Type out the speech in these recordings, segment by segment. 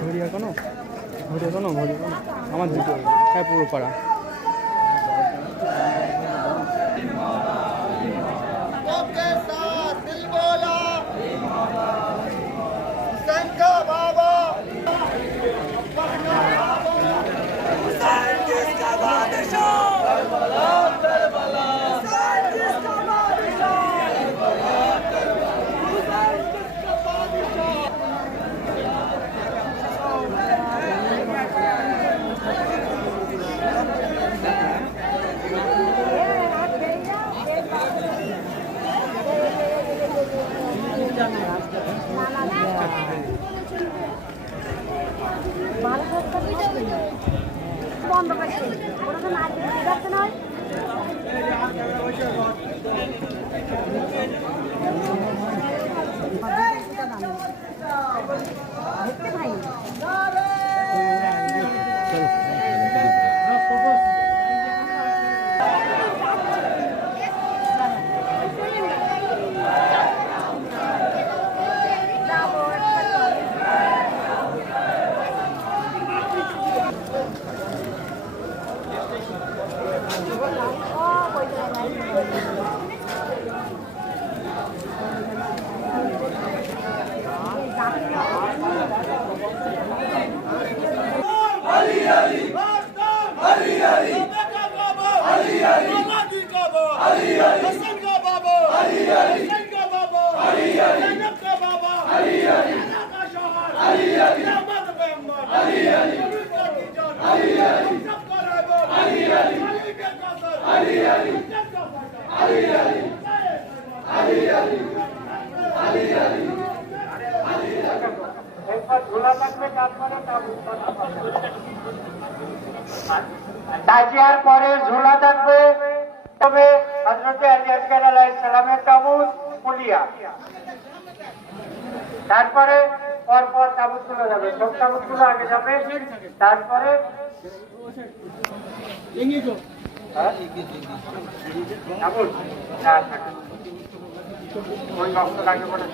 ঘড়িয়া কোনো আমার দুটো হ্যাঁ পুরো পাড়া বন্ধ করছে ওরা তো না যাচ্ছে না দেখতে ভাই তাজিয়ার পরে ঝুলা থাকবে তবে হযরতে আলী আসগর আলাইহিস সালামের তাবুত পুলিয়া তারপরে পরপর তাবুতগুলো যাবে সব তাবুতগুলো আগে যাবে তারপরে তাবুত ওই বক্স লাগে বলে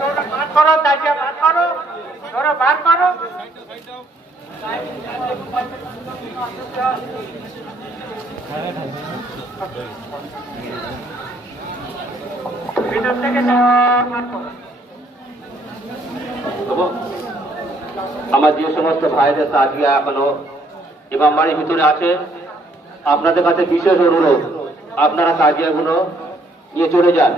তোমরা বাদ করো তাজিয়া বাদ করো তোমরা বাদ করো ভিতর থেকে আমার যে সমস্ত ভাইদের তাজিয়া এখনো ইমাম বাড়ির ভিতরে আছে আপনাদের কাছে বিশেষ অনুরোধ আপনারা তাজিয়াগুলো নিয়ে চলে যান।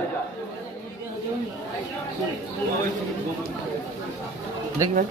দেখি ভাই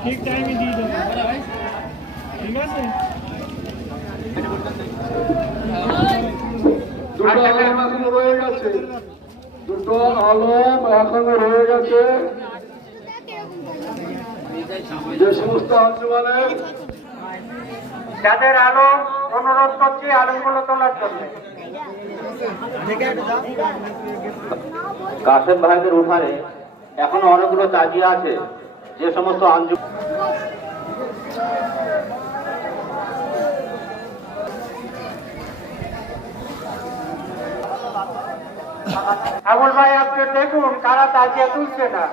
ঠিক টাইমে দিয়ে দেবো ঠিক আছে দুটো আলম এখনো রয়ে গেছে দুটো আলম এখনো রয়ে গেছে যে সমস্ত আঞ্জুমানের যাদের আলো অনুরোধ করছি আলোগুলো তোলার জন্য কাসেম ভাইদের উঠানে এখনো অনেকগুলো তাজিয়া আছে যে সমস্ত আঞ্জুমান আবুল ভাই আপনি দেখুন কারা তাজিয়া তুলছে না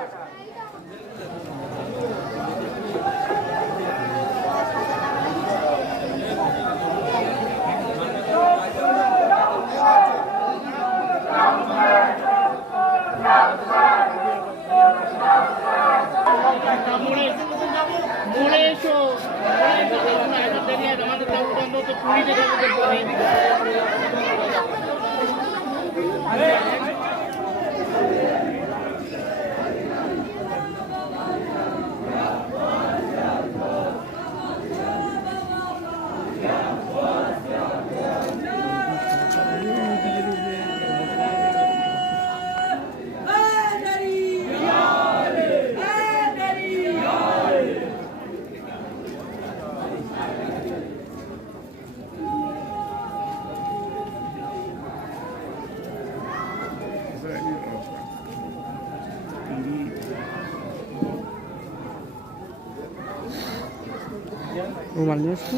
রুমাল নিয়ে এসছি।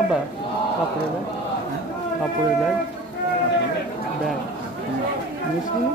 আব্বা কাপড়ের ব্যাগ, কাপড়ের ব্যাগ ব্যাগ নিয়ে এসছি না?